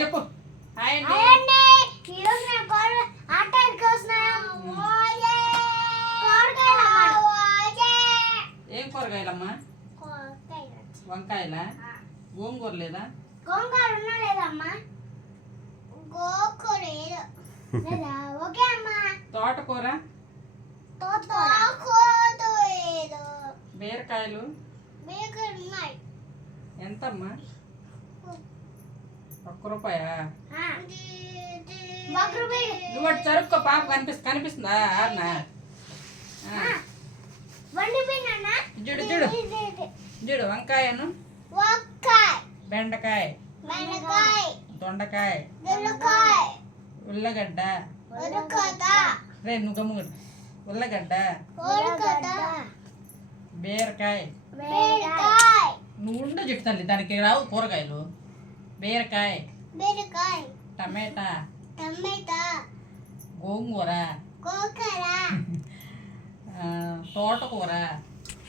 చెప్పు. హాయ్ అండి. ఈరోజు నేను కోడి వస్తున్నాను ఏం కూరగాయలమ్మా? వంకాయలా? గోంగూర లేదా? గోంగూర ఉన్నా లేదమ్మా. గోకూర లేదా. ఓకే అమ్మా. తోటకూర? బీరకాయలు? బీకర్ ఉన్నాయి. ఎంతమ్మా? ఒక్క రూపాయా నువ్వు అటు చరుక్కో పాప కనిపిస్తు కనిపిస్తుందా అన్నా చూడు చూడు. చూడు వంకాయను. వంకాయ. బెండకాయ. దొండకాయ. ఉల్లగడ్డ. రే నువ్వు గమ్ముగడ్డ ఉల్లగడ్డ. బీరకాయ. నువ్వు ఉండ తల్లి దానికి రావు కూరగాయలు. బీరకాయ బీరకాయ టమాటా టమాటా గోంగూర కోకర ఆ, తోటకూర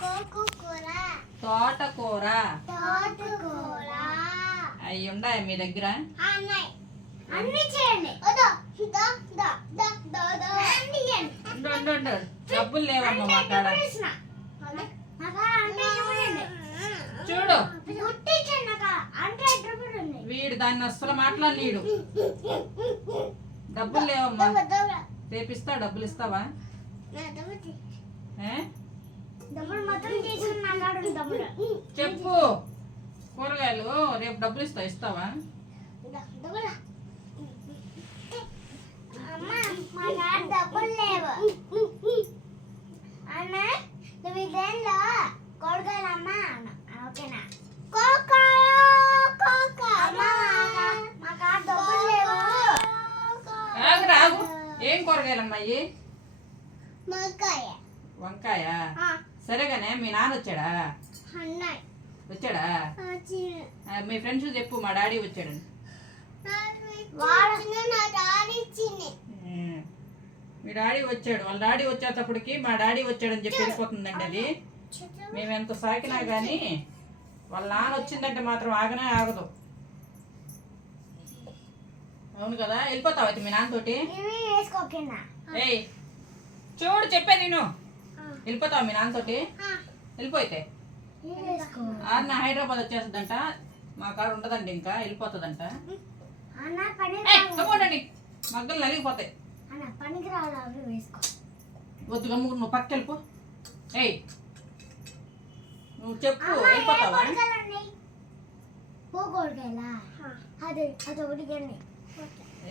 కోకుకూర తోటకూర. తోటకూర. అవి ఉన్నాయి మీ దగ్గర? అన్నీ అన్ని చేయండి. డబ్బులు లేవమ్మా మా కాడ కృష్ణ నాకు అంటే చూడండి చూడు. వీడు దాన్ని అస్సలు మాట్లాడినీడు డబ్బులు లేవమ్మా. రేపు ఇస్తా డబ్బులు ఇస్తావా? చెప్పు. కూరగాయలు రేపు డబ్బులు ఇస్తా ఇస్తావా? దా, డబ్బులు అమ్మ మా కాడ డబ్బులు లేవు అన్న నువ్వు ఇదేంలో కొడుకాయలు అమ్మ అన్న ఓకేనా కోకాయ కోకాయ అమ్మ మా కాడ డబ్బులు లేవు ఆగు రాగు ఏం కూరగాయలమ్మా ఇవి మకాయ వంకాయ సరేగానే మీ నాన్న వచ్చాడా? వచ్చాడా? ఆ, మీ ఫ్రెండ్స్ చెప్పు మా డాడీ ఉమ్. మీ డాడీ వచ్చాడు. వాళ్ళ డాడీ వచ్చేటప్పటికి మా డాడీ వచ్చాడని చెప్పి వెళ్ళిపోతుందండి అది. మేము ఎంత సాకినా కానీ వాళ్ళ నాన్న వచ్చిందంటే మాత్రం ఆగనే ఆగదు. అవును కదా? వెళ్ళిపోతావు అయితే మీ నాన్నతోటి? ఏయ్ చూడు చెప్పేది నేను వెళ్ళిపోతావు మీ నాన్నతోటి? వేసుకో అన్న హైదరాబాద్ వచ్చేస్తుందంట. మా కాడ ఉండదండి ఇంకా వెళ్ళిపోతుందంట. గమ్ముండండి మగ్గలు నలిగిపోతాయి. వద్దు నువ్వు పక్క వెళ్ళిపో. ఏయ్ నువ్వు చెప్పు వెళ్ళిపోతావా?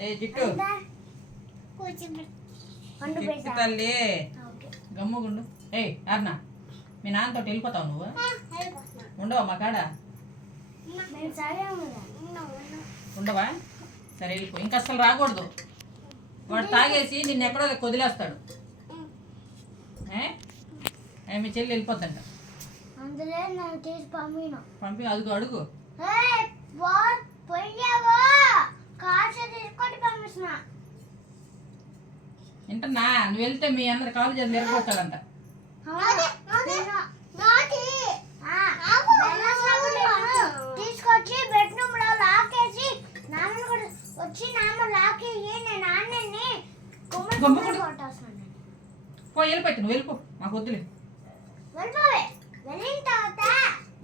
ఏ జిట్టు. పైసా తల్లి. గమ్ముగుండు ఏయ్ అర్ణ మీ నాన్నతో వెళ్ళిపోతావు నువ్వు? ఉండవా మా కాడ? ఉండవా? సరే వెళ్ళిపో. ఇంకా అసలు రాకూడదు. వాడు తాగేసి నిన్ను ఎక్కడో వదిలేస్తాడు. ఏ? మీ చెల్లి పంపిన. పంపి అడుగు. అడుగు తీసుకొని పంపిస్తున్నా. వింటున్నా? నువ్వు వెళ్తే మీ అందరి కాలు చేసి నిరగొట్టాడంట తీసుకొచ్చి బెడ్రూమ్లో లాకేసి నాన్నని కూడా వచ్చి నాన్న లాకేసి నేను నాన్నని కుమ్మడి గమ్ముకుడు. కుమ్మడి కొట్టేస్తున్నాను పో వెళ్ళిపెట్టు నువ్వు వెళ్ళిపో మాకు వద్దులే. వెళ్ళిపోవే. వెళ్ళిన తర్వాత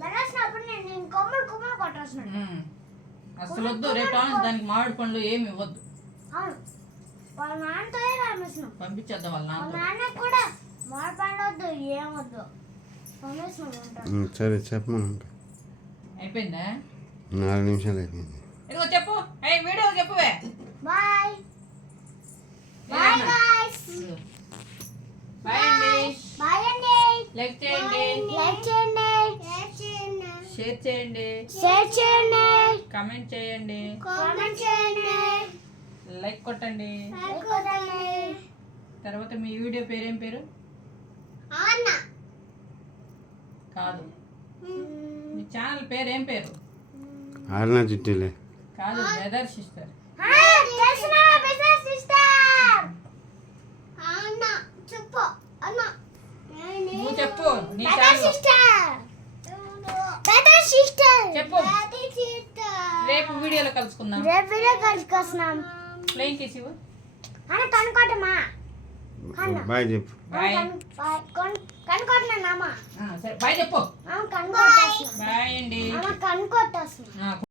వెళ్ళొచ్చినప్పుడు నేను కొట్టేస్తున్నాను. అసలు వద్దు రేపు దానికి మామిడి పండ్లు ఏమి ఇవ్వద్దు. అవును. వాళ్ళ నాన్నతో పంపించేద్దాం సరే చెప్పమా అయిపోయిందా? నాలుగు నిమిషాలు అయిపోయింది. ఇదిగో చెప్పు. ఏ వీడియో చెప్పువే. బాయ్. బాయ్? గాయ్స్. బాయ్ అండి. బాయ్. అండి. లైక్ చేయండి. లైక్ చేయండి. షేర్ చేయండి. షేర్ చేయండి. కమెంట్ చేయండి. కామెంట్ చేయండి. లైక్ కొట్టండి. లైక్ కొట్టండి. తర్వాత మీ వీడియో పేరేం పేరు? కాదు. మీ ఛానల్ పేరు ఏం పేరు? ఆరునా చిట్టీలే. కాదు బ్రదర్ సిస్టర్. నువ్వు చెప్పు నీ brother channel. Sister. Brother sister. చెప్పు. రేపు వీడియోలో కలుసుకుందాం. రేపు వీడియో కలుసుకొస్తున్నాం. ప్లేయింగ్ కేసి ఇవ్వు. అని కనుకోటమా బాయ్ చెప్పు. బాయ్ కనుకోటున్నామా ఆ, సరే బాయ్ చెప్పు. కనుకోటేస్తున్నా బాయ్ అండి. కనుకోటేస్తున్నా ఆ,